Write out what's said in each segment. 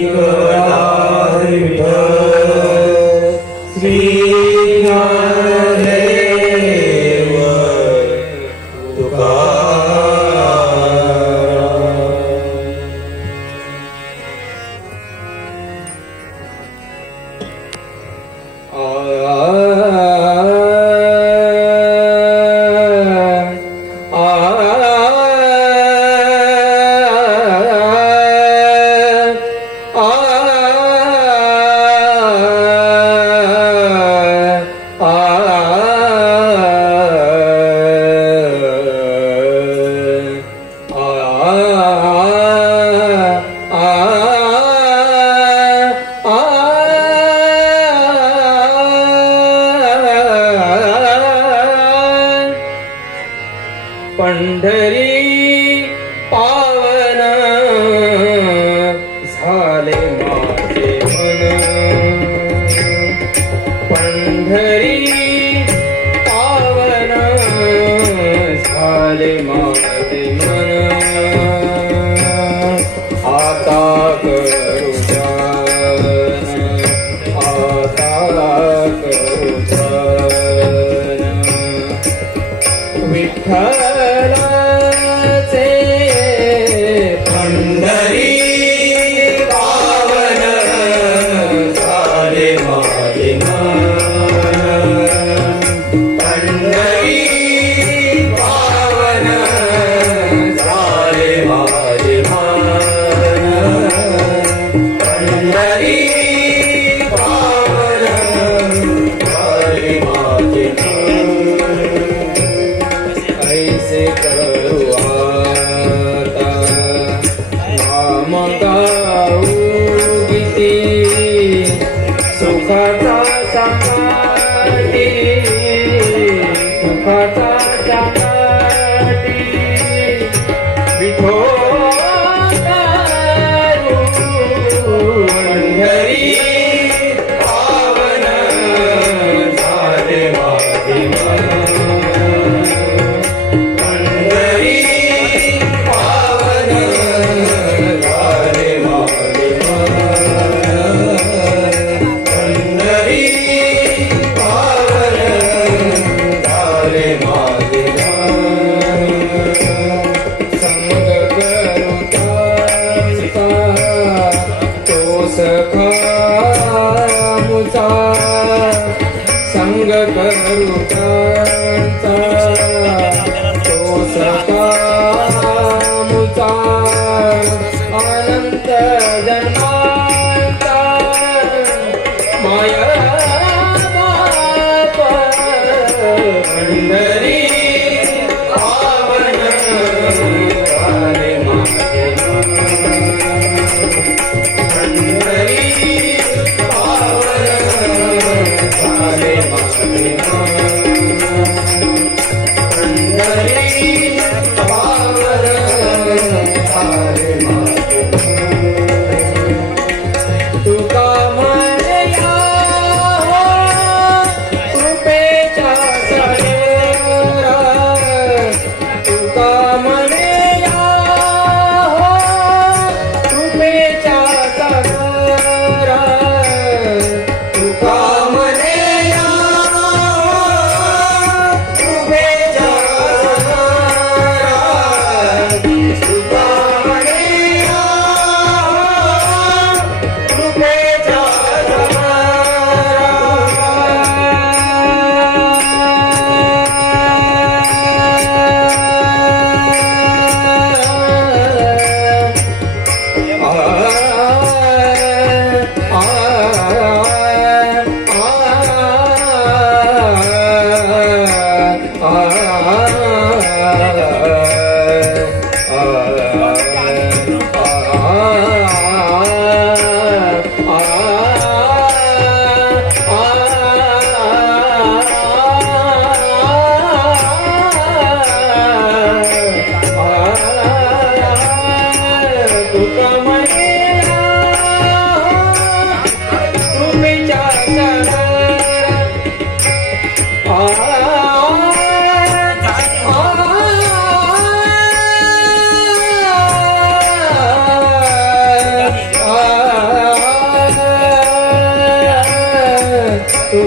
Hare Pandhari पावन झाले माझे मन. पंढरी पावन झाले माझे मन. आता विठ्ठल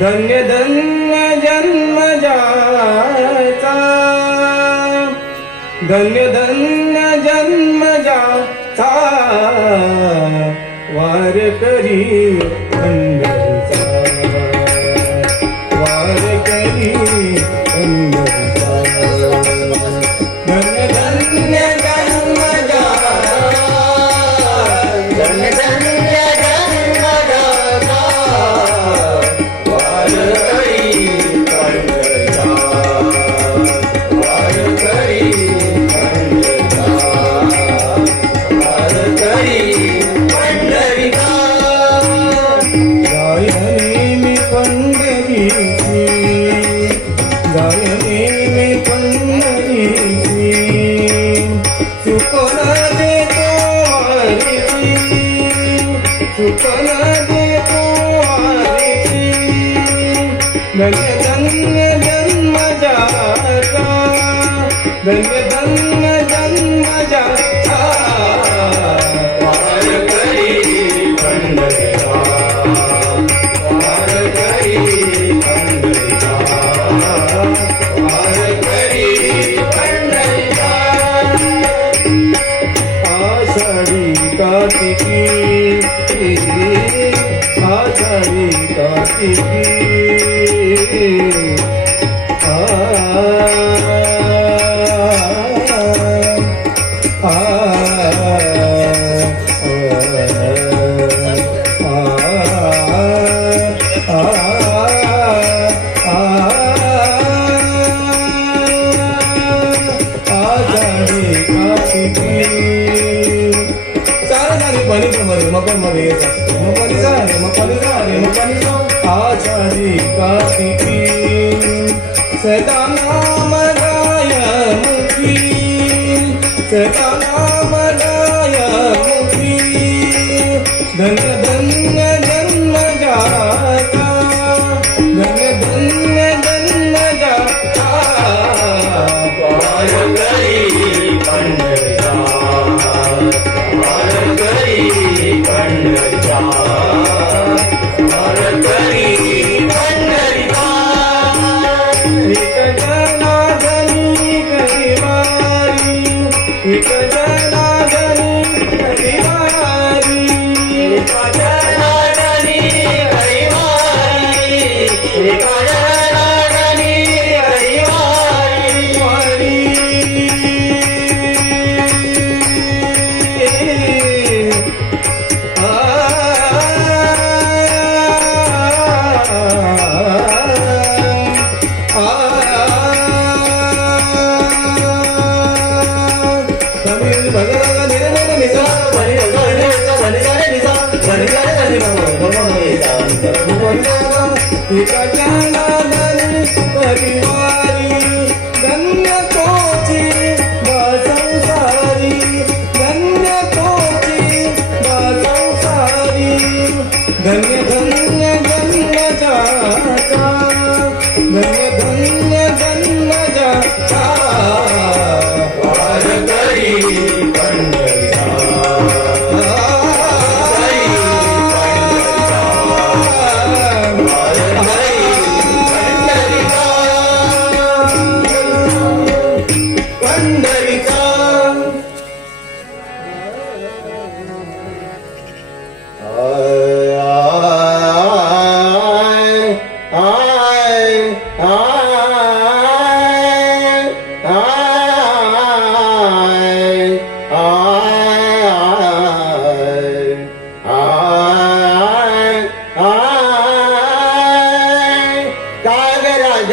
धन्य धन्य जन्म जाता। धन्य सदा नाम गाय मुखी सदा Because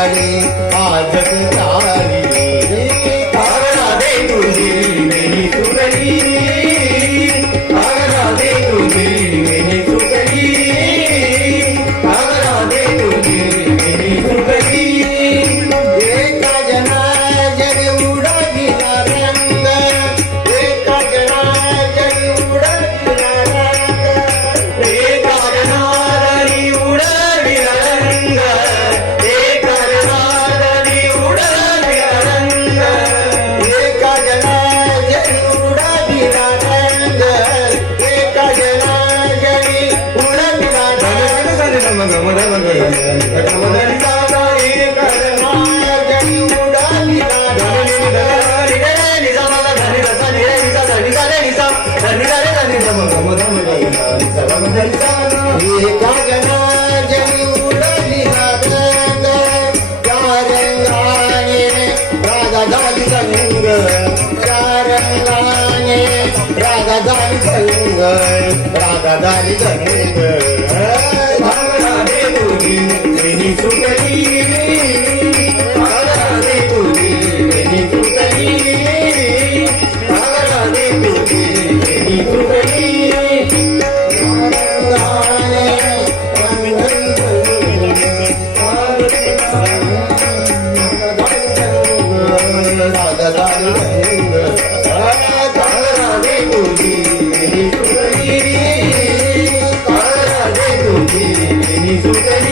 आजत तार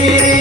तेरे